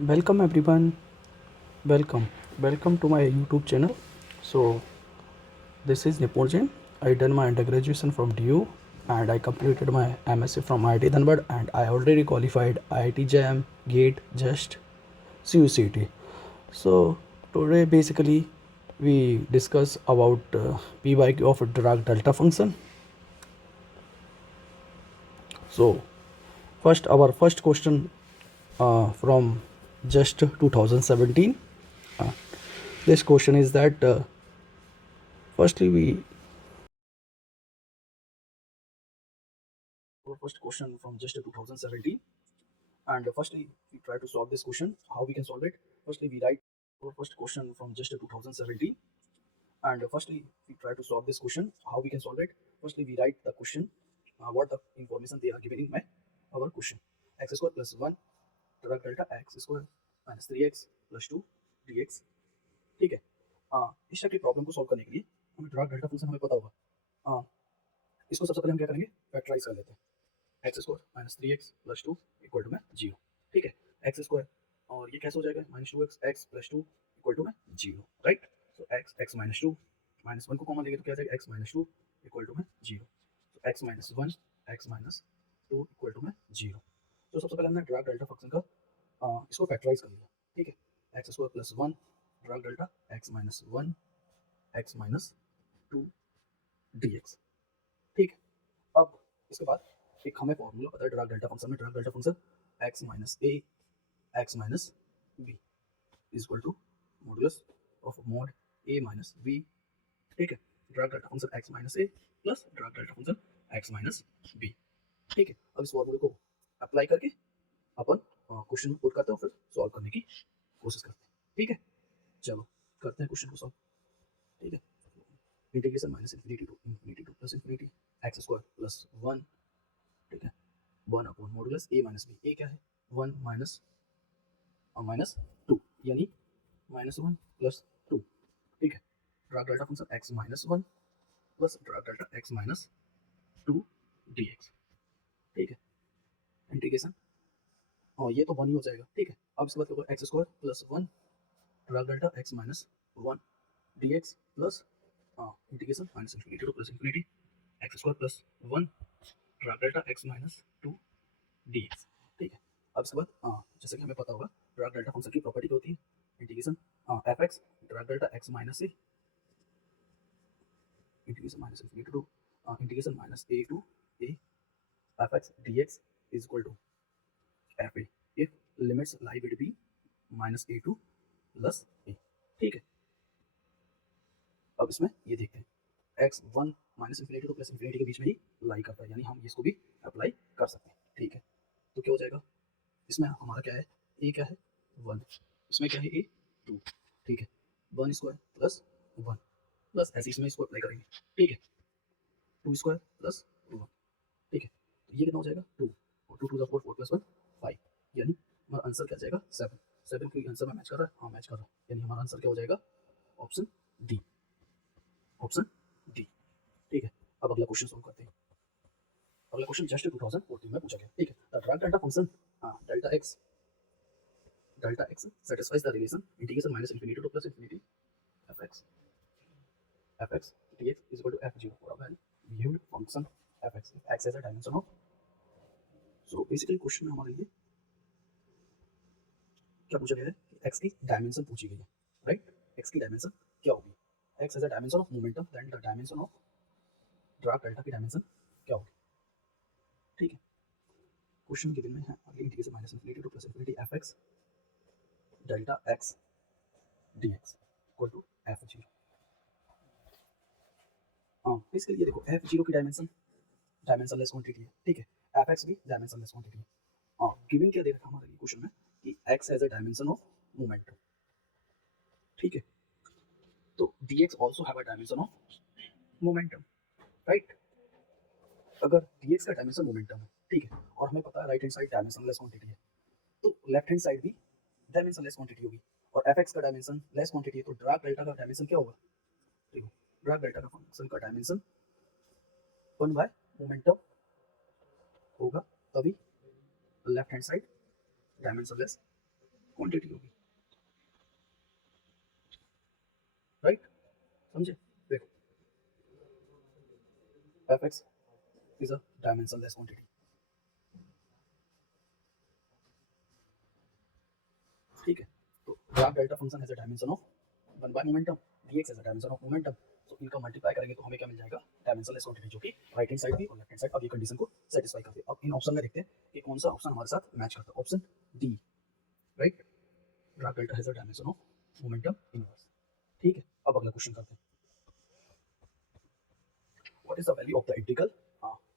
Welcome everyone. Welcome. Welcome to my YouTube channel. So this is Nipurjan. I done my undergraduation from DU and I completed my MSc from IIT Dhanbad and I already qualified IIT JAM, GATE, JUST, CUCT. So today basically we discuss about PYQ of Dirac delta function. So first our first question from just 2017. Uh, this question is that firstly we our first question from just 2017 and firstly we try to solve this question. How we can solve it? Firstly we write our first question from just 2017 and firstly we try to solve this question. How we can solve it? Firstly we write the question, what the information they are giving in my our question. X square plus 1 Dirac delta x square minus 3x plus 2 dx. ठीक है। इस type की problem को solve करने के लिए हमें Dirac delta function हमें पता होगा। इसको सबसे पहले हम क्या करेंगे, फैक्टराइज कर लेते हैं। X square minus 3x plus 2 equal to में 0। ठीक है, एक्स स्क्वायर और ये कैसे हो जाएगा, minus 2x x plus 2 equal to में 0, right. So x x minus 2 minus 1 को कॉमन लेंगे तो क्या जाएगा, एक्स माइनस 2 इक्वल टू में 0। तो x minus 1 x minus 2 equal to में 0। तो सबसे पहले हमने ड्राग डेल्टा फंक्शन का इसको फैक्टराइज कर लिया। ठीक है, x square plus 1 Dirac delta x minus 1 x minus 2 dx। ठीक है, अब इसके बाद एक हमें फॉर्मूला पता है ड्राग डेल्टा फंक्शन में। Dirac delta function x minus A X minus B is equal to modulus of mod A minus B. ठीक है, Dirac delta function x minus A plus Dirac delta function x minus B. ठीक है, अब इस फॉर्मूले को apply करके अपन question में पुट करते हैं और फिर सॉल्व करने की कोशिश करते हैं। ठीक है, चलो करते हैं क्वेश्चन को सॉल्व। ठीक है, integration minus infinity to plus infinity x square plus 1। ठीक है, 1 अपॉन मॉडुलस ए माइनस बी। ए क्या है, 1 माइनस माइनस 2 यानी माइनस 1 प्लस 2। ठीक है, Dirac delta function x minus 1 plus Dirac delta x minus 2 dx। ठीक है, इंटीग्रेशन और ये तो 1 ही हो जाएगा। ठीक है, अब इसके बाद क्या होगा, x square plus 1 Dirac delta x minus 1 dx plus integration minus infinity to plus infinity x square plus 1 Dirac delta x minus 2 dx। ठीक है, अब इसके बाद जैसे कि हमें पता होगा ड्राग डेल्टा फंक्शन की प्रॉपर्टी क्या होती है, integration F x Dirac delta x minus A integration minus infinity to integration minus A to A F X D X is equal to F A if limits lie with B minus A to plus A. ठीक है, अब इसमें ये देखते हैं X 1 minus infinity to plus infinity के बीच में ही लाई करता है, यानी हम इसको भी अप्लाई कर सकते हैं। ठीक है, तो क्या हो जाएगा, इसमें हमारा क्या है, ए क्या है 1, इसमें क्या है ए 2। ठीक है, 1 स्क्वायर प्लस 1 प्लस ऐसे इसमें इसको अप्लाई करेंगे। ठीक है, 2 स्क्वायर प्लस 1। ठीक है, तो ये कितना हो जाएगा 2 और 2 टू द 4 4 प्लस 1 5, यानी हमारा आंसर क्या जाएगा 7। 7 क्योंकि आंसर में मैच कर रहा है, हाँ मैच कर रहा है, यानी हमारा आंसर क्या हो जाएगा, ऑप्शन डी, ऑप्शन डी। ठीक है, अब अगला क्वेश्चन सॉल्व करते हैं। अगला क्वेश्चन जस्ट 2014 में पूछा गया। ठीक है, the Dirac delta function delta x satisfies the relation integration minus infinity to plus infinity fx dx is equal to f0 for a well-behaved function fx if x has a dimension of। so basically question में हमारे लिए क्या पूछा गया है कि x की dimension पूछी गई है, राइट। x की डायमेंशन क्या होगी, x has a dimension of momentum then the dimension of Dirac delta की डायमेंशन क्या होगी। ठीक है, क्वेश्चन गिवन में है अगली integration minus infinity to plus infinity fx delta x dx equal to f0। इसके लिए देखो f0 की डायमेंशन डायमेंशनलेस क्वांटिटी है। ठीक है, fx भी डायमेंशनलेस क्वांटिटी है। गिवन क्या दे रखा हमारे लिए क्वेश्चन में कि x has a dimension of momentum. ठीक है, तो dx also have a dimension of momentum, right. अगर dx का डायमेंशन मोमेंटम है, ठीक है, और हमें पता है right hand side dimensionless quantity है, तो लेफ्ट हैंड साइड भी डायमेंशनलेस क्वांटिटी होगी और fx का डायमेंशन लेस क्वांटिटी है, तो ड्राग डेल्टा का डायमेंशन क्या होगा, देखो ड्राग डेल्टा का फंक्शन का डायमेंशन 1 बाय मोमेंटम होगा, तभी left hand side dimensionless quantity होगी, राइट, समझे। देखो f x is a dimensionless quantity, ठीक है। तो ग्राफ delta function has a dimension of 1 by momentum, dx has a dimension of momentum, तो इनका मल्टीप्लाई करेंगे तो हमें क्या मिल जाएगा, डायमेंशनलेस क्वांटिटी, जो कि राइट हैंड साइड भी और लेफ्ट हैंड साइड अब ये कंडीशन को सेटिस्फाई करते हैं। अब इन ऑप्शन में देखते हैं कि कौन सा ऑप्शन हमारे साथ मैच करता है। Option D, right, graph delta has a dimension of momentum inverse, ठीक है। अब अगला क्वेश्चन करते हैं, what is the value of the integral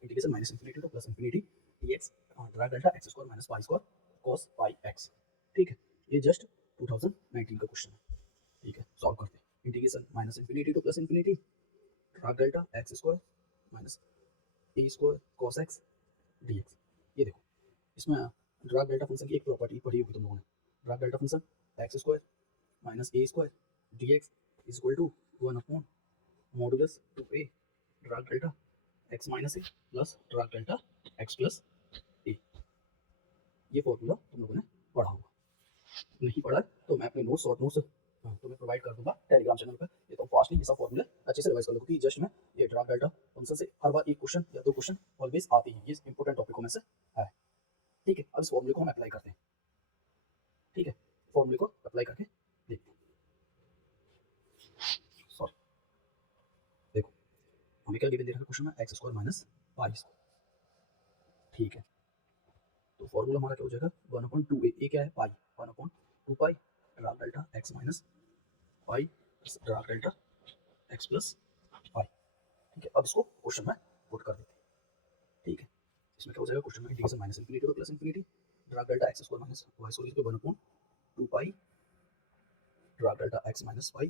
integration minus infinity to plus infinity dx graph delta x square minus pi square cos pi x, ठीक है। ये just 2019 का क्वेश्चन है, ठीक है। सॉल्व करते हैं, integration minus infinity to plus infinity Dirac delta x square minus A square cos X dx। ये देखो, इसमें ड्राग डेल्टा फंक्शन की एक प्रॉपर्टी पढ़ी होगी तुम लोगों ने, Dirac delta function X square minus A square dx is equal to 1 upon modulus 2a Dirac delta x minus A plus Dirac delta x plus A. ये फॉर्मूला तुम लोगों ने पढ़ा होगा, नहीं पढ़ा है तो मैं अपने नोट्स शॉर्ट नोट्स तुम्हें प्रोवाइड कर दूंगा टेलीग्राम चैनल पर। ये तो फास्टली ये सब फॉर्मूले अच्छे से रिवाइज कर लो, क्योंकि जस्ट में ये ड्राग डेल्टा फंक्शन से हर बार एक क्वेश्चन या दो क्वेश्चन ऑलवेज आते हैं, ये इंपॉर्टेंट टॉपिकों में से है, ठीक है। अब इस फॉर्मूले को हम अप्लाई करते हैं, ठीक है। फॉर्मूले को अप्लाई करके देखते हैं, सॉरी देखो हमें क्या गिवन दे रखा है क्वेश्चन में, x square minus pi square, ठीक है। तो फॉर्मूला हमारा क्या हो जाएगा, 1/2a, ए क्या है pi, 1/2 pi Dirac delta x minus pi Dirac delta x plus pi, ठीक है। अब इसको क्वेश्चन में पुट कर देते हैं, ठीक है। इसमें क्या हो जाएगा, क्वेश्चन में integration minus infinity to plus infinity Dirac delta x square minus y square is 1/2 pi Dirac delta x minus pi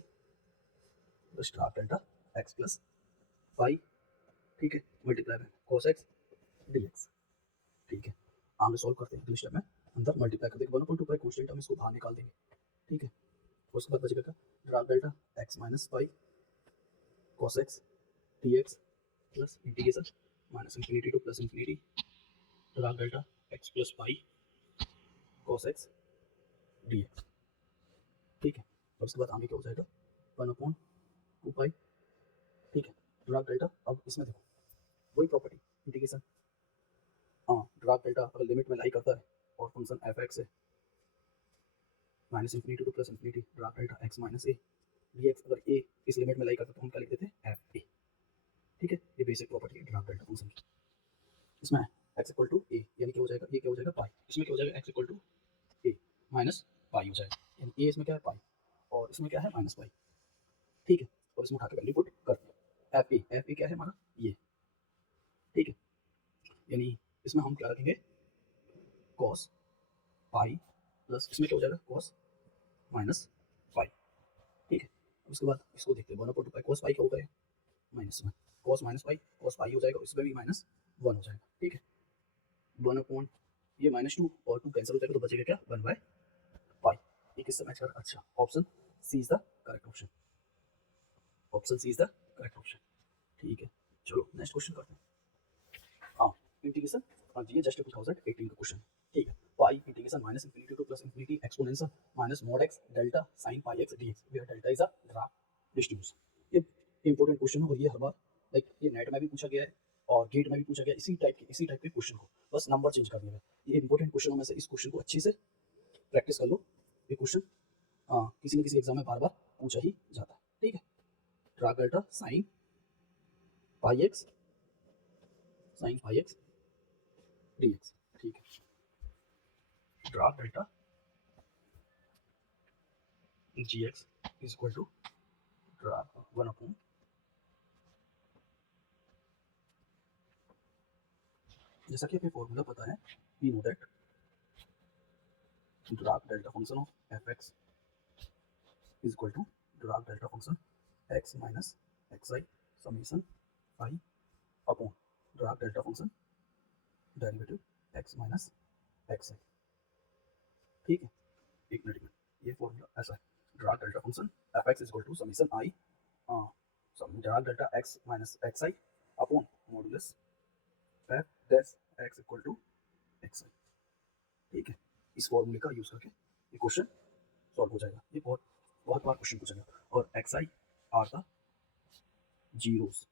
plus Dirac delta x plus pi, ठीक है, मल्टीप्लाई में cos x dx, ठीक है। आगे solve करते हैं, अगले step में अंदर मल्टीप्लाई कर देंगे 1/2 पाई कांस्टेंट, हम इसको बाहर निकाल देंगे, ठीक है। उसके बाद बचेगा क्या, Dirac delta x minus pi cos x dx plus integration minus infinity to plus infinity Dirac delta x plus pi cos x dx, ठीक है। और उसके बाद आगे क्या हो जाएगा, 1/2 पाई, ठीक है, ड्राग डेल्टा। अब इसमें देखो वही प्रॉपर्टी इंटीग्रेशन, हाँ, ड्राग डेल्टा अगर लिमिट में लाई करता है और फंक्शन एफ एक्स है minus infinity to plus infinity Dirac delta x minus A dx, अगर ए इस लिमिट में लाई करता है तो हम क्या लिख देते हैं एफ ए, ठीक है। ये बेसिक प्रॉपर्टी है ड्राग डेल्टा फंक्शन की। इसमें एक्स इक्वल टू ए, यानी क्या हो जाएगा, ये क्या हो जाएगा पाई, इसमें क्या हो जाएगा x equal to a minus pi हो जाएगा, यानी ए इसमें क्या है पाई और इसमें क्या है माइनस पाई, ठीक है। और इसमें उठा के वैल्यू पुट कर दिया, एफ ए क्या है हमारा ये, ठीक है। यानी इसमें हम क्या रखेंगे कॉस पाई प्लस इसमें क्या हो जाएगा कॉस माइनस पाई, ठीक है। उसके बाद इसको देखते हैं 1/2 पाई कॉस पाई क्या होगा, -1 cos minus pi cos pi हो जाएगा, इसमें भी -1 हो जाएगा, ठीक है। 1 ये -2 और 2 कैंसिल हो जाएगा तो बचेगा क्या 1/पाई, ये किससे मैच कर रहा है, अच्छा option C is the correct option, option C is the correct option, ठीक है। चलो नेक्स्ट क्वेश्चन करते हैं, हाँ इंटीग्रेशन, हाँ जी ये जस्ट 2018 का क्वेश्चन, ठीक है। Pi integration minus infinity to plus infinity exponential minus mod x delta sine pi x dx where delta is a ग्राफ डिस्ट्रीब्यूशन। ये इंपॉर्टेंट क्वेश्चन है और ये हर बार लाइक ये नेट में भी पूछा गया है और गेट में भी पूछा गया, इसी टाइप के क्वेश्चन को बस नंबर चेंज कर दिया है। ये इंपॉर्टेंट क्वेश्चनों में से इस क्वेश्चन को अच्छे से प्रैक्टिस कर लो, ये क्वेश्चन किसी न किसी एग्जाम में बार बार पूछा ही जाता है, ठीक है। Dirac delta sine pi x dx, ठीक है। Dirac delta gx is equal to Dirac 1 upon, जैसा कि हमें फॉर्मूला पता है we know that Dirac delta function of f x is equal to Dirac delta function x minus x i summation i upon Dirac delta function derivative x minus x i, ठीक है। एक minute में ये formula ऐसा है, Dirac delta function F x is equal to summation i Dirac delta x minus x i upon modulus f dash x equal to x i, ठीक है। इस फॉर्मूले का यूज करके ये क्वेश्चन सॉल्व हो जाएगा। ये बहुत बहुत बार क्वेश्चन पूछा गया। और xi are the zeros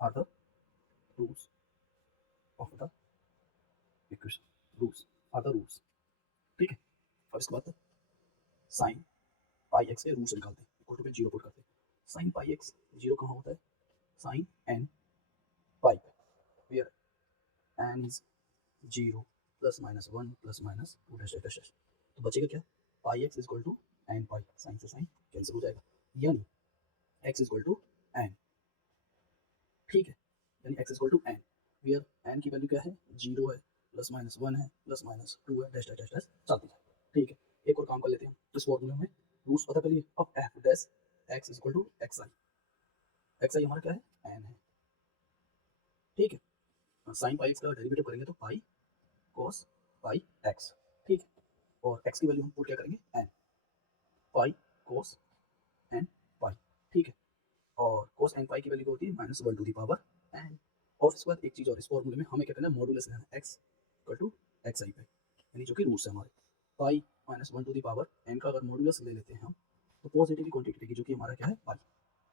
are the roots of the equation, roots are the roots. ठीक है, अब इसके बाद साइन पाई एक्स के रूट्स निकालते हैं, इक्वल टू पे जीरो पुट करते हैं। साइन पाई एक्स जीरो कहाँ होता है? साइन एन पाई पे, where n is zero plus minus one plus minus two dash dash dash. तो बचेगा क्या? Pi x is equal to n pi, sine से साइन कैंसिल हो जाएगा, यानी x is equal to n. ठीक है, यानी x is equal to n, where n की वैल्यू क्या है? जीरो है, प्लस माइनस वन है, प्लस माइनस टू है, डैश डैश डैश डैश चलती है। ठीक है, एक और काम कर लेते हैं हम इस फॉर्मूले में, रूट्स पता करिए। अब f dash x is equal to x i, x i हमारा क्या है? एन है। ठीक है, साइन पाई एक्स का डेरिवेटिव करेंगे तो पाई कॉस पाई एक्स। ठीक है, और एक्स की वैल्यू हम पुट क्या करेंगे? एन, पाई कॉस एन पाई। ठीक है, और cos n पाई की वैल्यू होती है minus one to the power n। और इसके बाद एक चीज़ और, इस फॉर्मूले में हमें क्या करना है? मॉडुलस लेना है, x equal to x i पे, यानी जो कि रूट्स है हमारे। Pi minus one to the power n का अगर मॉडुलस ले लेते हैं हम, तो पॉजिटिव की क्वांटिटी रहेगी, जो कि हमारा क्या है? पाई।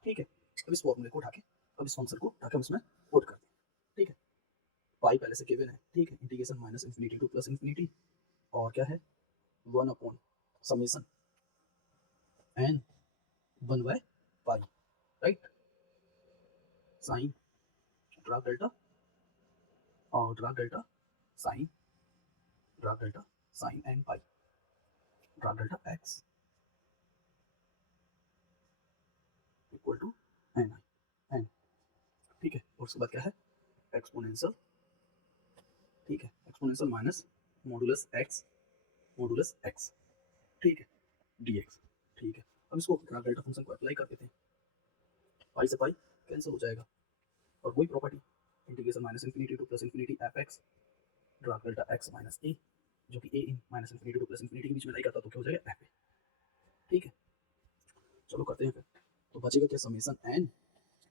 ठीक है, अब इस फॉर्मूले को उठा के, अब इस फंक्शन को उठा के हम इसमें पुट करते हैं। ठीक है, पाई पहले से गिवन है। ठीक है, integration minus infinity to plus infinity, और क्या है? One upon summation n one by pi, right? Sine Dirac delta, और Dirac delta sine, Dirac delta sine n pi, Dirac delta x equal to n i n. ठीक है, और उसके बाद क्या है? एक्सपोनेंशियल। ठीक है, एक्सपोनेंशियल माइनस मॉडुलस एक्स। ठीक है, डी एक्स। ठीक है, अब इसको ड्राग डेल्टा फंक्शन को अप्लाई कर देते हैं, पाई से पाई कैंसिल हो जाएगा, और वही property, integration minus infinity to plus infinity f x Dirac delta x minus a, जो कि a in minus infinity to plus infinity के बीच में लाई करता, तो क्या हो जाएगा? F a. ठीक है, चलो करते हैं फिर। तो बचेगा क्या? Summation n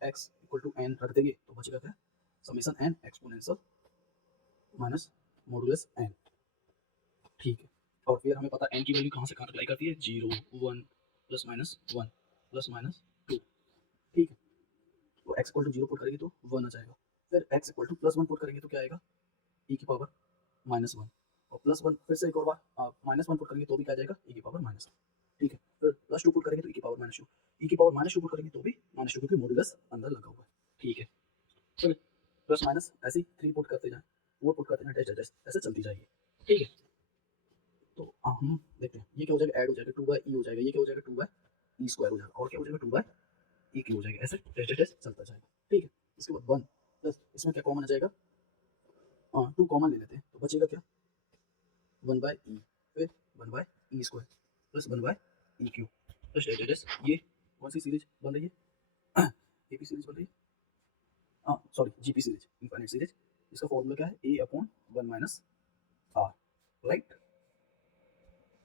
x equal to n रख देंगे, तो बचेगा क्या? Summation n exponential minus modulus n. ठीक है, और फिर हमें पता एन की वैल्यू कहाँ से कहाँ तक लाई करती है? Zero, one, plus minus one, plus minus two. ठीक है, तो x equal to zero put करेंगे तो वन आ जाएगा, फिर x equal to plus one put करेंगे तो क्या आएगा? ई की पावर माइनस वन, और प्लस वन फिर से एक और बार माइनस वन पुट करेंगे तो भी क्या आ जाएगा? ई की पावर माइनस। ठीक है, फिर प्लस टू पुट करेंगे तो ई की पावर माइनस टू, ई की पावर माइनस टू पुट करेंगे तो भी माइनस टू, क्योंकि मॉडुलस अंदर लगा हुआ है। ठीक है, फिर प्लस माइनस ऐसे ही थ्री पुट करते जाए, फोर पुट करते जाए, डैश डैश डैश ऐसे चलती जाएगी। ठीक है, तो हम देखते हैं ये क्या हो जाएगा? ऐड हो जाएगा, टू बाई ई हो जाएगा, ये क्या हो जाएगा? टू बाई ई स्क्वायर हो जाएगा, और क्या हो जाएगा? टू बाई ई क्यू हो जाएगा, ऐसे डैश डैश डैश चलता जाएगा। ठीक है, इसके बाद वन प्लस इसमें क्या कॉमन आ जाएगा? टू कॉमन ले लेते हैं, तो बचेगा क्या? वन बाई ई, फिर one by E square plus one by E Q plus dash dash dash. ये कौन सी सीरीज बन रही है? एपी सीरीज बन रही है, sorry GP series, infinite series. इसका फॉर्मूला क्या है? A upon one minus r, right?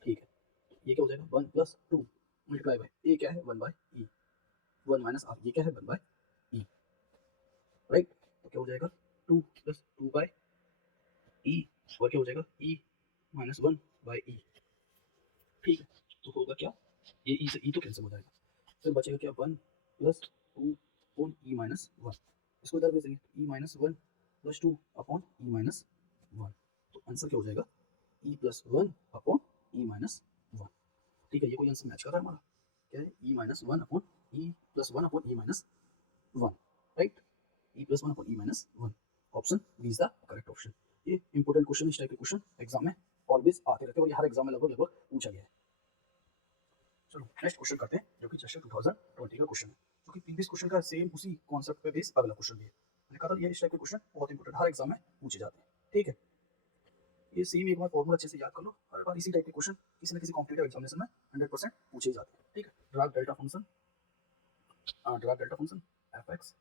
ठीक है, ये क्या हो जाएगा? One plus two multiply by a क्या है? One by e, one minus r, ये क्या है? One by e, right? तो क्या हो जाएगा? Two plus two by e, और क्या हो जाएगा? E minus one by e. ठीक है, तो होगा क्या? ये ई से ई तो कैंसिल हो जाएगा, फिर बचेगा क्या? One plus two upon e minus one, इसको इधर भेज देंगे, e minus one plus two upon e minus one, तो आंसर क्या हो जाएगा? E plus one upon e minus one. ठीक है, ये कोई आंसर मैच कर रहा है हमारा? क्या है? E minus one upon e plus one upon e minus one, right? E plus one upon e minus one, option B is the correct option. ये इंपॉर्टेंट क्वेश्चन, इस टाइप के क्वेश्चन एग्जाम में ऑलवेज आते रहते हैं, और ये हर exam में लगभग लगभग पूछा गया है। चलो नेक्स्ट क्वेश्चन करते हैं, जो कि जस्ट 2020 का क्वेश्चन है, जो कि प्रीवियस क्वेश्चन का सेम उसी कॉन्सेप्ट पे बेस अगला क्वेश्चन भी है। मैंने कहा था ये इस टाइप के क्वेश्चन बहुत इंपॉर्टेंट, हर एग्जाम में पूछे जाते हैं। ठीक है, ये सेम एक बार फॉर्मूला अच्छे से याद कर लो, हर बार इसी टाइप के क्वेश्चन किसी न किसी कॉम्पिटिटिव एग्जामिनेशन में 100% पूछे ही जाते हैं। ठीक है, Dirac delta function, F x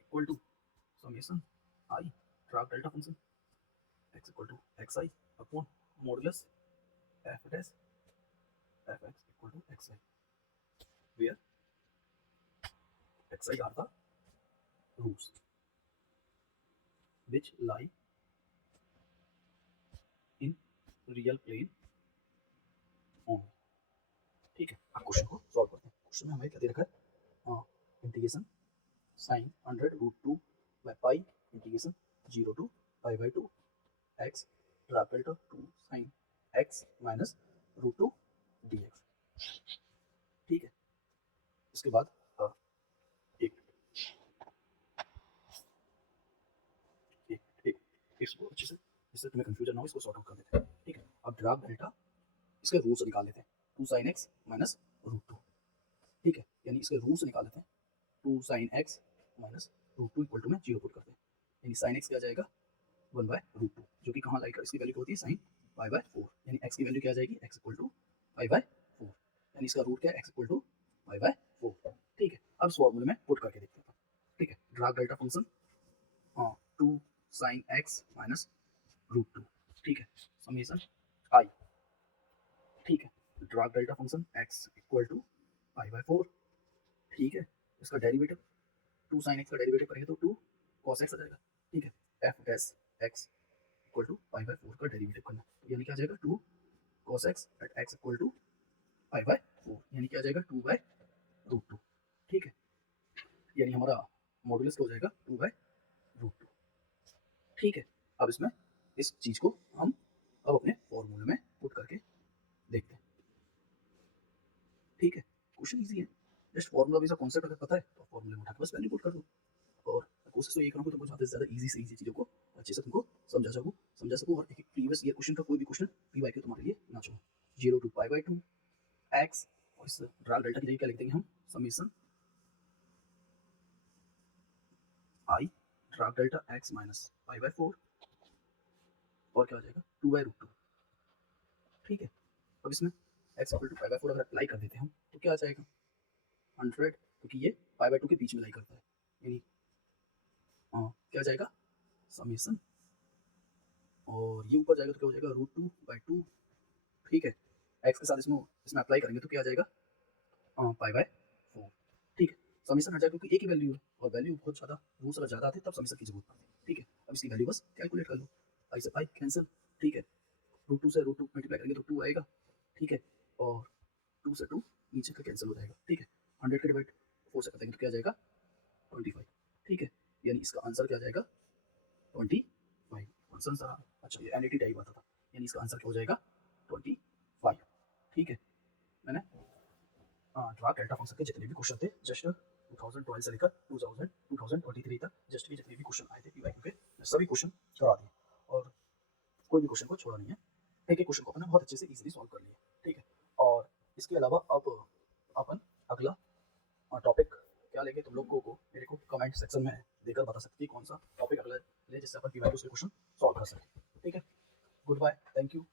equal to summation i Dirac delta function x equal to x i upon modulus f dash f x equal to x i, where x i are the roots which lie in real plane only. ठीक है, अब question को solve करते हैं। Question में हमें क्या दे रखा है, integration sine 100√2 by pi integration 0 to pi by 2 x Dirac delta 2 sine x minus √2 dx। ठीक है, इसके बाद एक एक एक इसको अच्छे से, इससे तुम्हें कंफ्यूजन ना हो, इसको सॉर्ट आउट कर देते हैं। ठीक है, अब ड्रॉप डेल्टा इसके रूट से निकाल लेते हैं, 2 साइन एक्स माइनस √2। ठीक है, यानी इसके रूट से निकाल लेते हैं, 2 sine x minus √2 equal to में 0 पुट करते हैं, यानी साइन एक्स क्या आ जाएगा 1/√2, जो कि कहाँ लाइक इसकी वैल्यू होती है साइन पाई/4, यानी एक्स की वैल्यू क्या आ जाएगी x इक्वल टू पाई/4, यानी इसका रूट क्या है x इक्वल टू पाई/4। ठीक है, अब इस फॉर्मूले में पुट करके देखते हैं। ठीक है, Dirac delta function 2 sine x minus √2। ठीक है, समेशन आई। ठीक है, Dirac delta function x equal to पाई/4। ठीक है, इसका डेरिवेटिव 2 साइन एक्स का डेरिवेटिव करेंगे तो 2 cos x आ जाएगा। ठीक है, f dash x equal to पाई/4 का डेरिवेटिव करना, यानी क्या आ जाएगा 2 cos x at x equal to पाई/4, यानी क्या आ जाएगा 2/√2। ठीक है, यानी हमारा मॉडुलस क्या हो जाएगा 2/√2। ठीक है, अब इसमें इस चीज को हम अब अपने फॉर्मूले में पुट करके देखते हैं। ठीक है, क्वेश्चन इजी है, जस्ट फॉर्मूला बेस कॉन्सेप्ट अगर पता है तो फॉर्मूले में उठा के बस वैल्यू पुट कर दो, और कोशिश तो ये करूँगा तुमको ज़्यादा से ज़्यादा इजी से इजी चीज़ों को अच्छे से तुमको समझा सकूँ, और एक प्रीवियस ईयर क्वेश्चन का कोई भी क्वेश्चन PYQ तुम्हारे लिए ना छोड़ो। 0 टू पाई/2 एक्स, और इस ड्रॉप डेल्टा की जगह क्या लिख देंगे हम, समेशन आई ड्रॉप डेल्टा एक्स माइनस पाई/4, और क्या हो जाएगा 2/√2। ठीक है, अब इसमें x इक्वल टू पाई/4 अगर अप्लाई कर देते हैं हम तो क्या आ जाएगा 100, क्योंकि ये पाई/2 के बीच में लाई करता है, यानी क्या आ जाएगा समेशन, और ये ऊपर जाएगा तो क्या हो जाएगा √2/2। ठीक है, x के साथ इसमें अप्लाई करेंगे तो क्या आ जाएगा पाई/4। ठीक है, समेशन हट जाएगा क्योंकि एक ही वैल्यू है, और वैल्यू बहुत ज़्यादा रूट्स अगर ज़्यादा आते तब समेशन की जरूरत पड़ती है। ठीक है, अब इसकी वैल्यू बस कैलकुलेट कर लो, पाई से पाई कैंसिल। ठीक है, √2 से √2 मल्टीप्लाई करेंगे तो 2 आएगा। ठीक है, और 2 से 2 नीचे का कैंसिल हो जाएगा। ठीक है, 100 के डिवाइड 4 से कर देंगे तो क्या आ जाएगा 25। ठीक है, यानी इसका आंसर क्या आ जाएगा 25। फंक्शन सा, अच्छा ये एनएटी टाइप आता था, यानी इसका आंसर क्या हो जाएगा 25। ठीक है, मैंने ड्रॉप डेल्टा फंक्शन के जितने भी क्वेश्चन थे जस्ट 2012 से लेकर 2023 तक जस्ट के जितने भी क्वेश्चन आए थे PYQ के, मैं सभी क्वेश्चन करा दिए, और कोई भी क्वेश्चन को छोड़ा नहीं है। एक एक क्वेश्चन को अपने बहुत अच्छे से इजीली सॉल्व कर लिया। ठीक है, और इसके अलावा अब अपन अगला टॉपिक क्या लेंगे तुम लोगों को मेरे को कमेंट सेक्शन में देकर बता सकती है कौन सा टॉपिक अगला ले, जिससे अपन PYQ के क्वेश्चन सॉल्व कर सकें। ठीक है, गुड बाय, थैंक यू।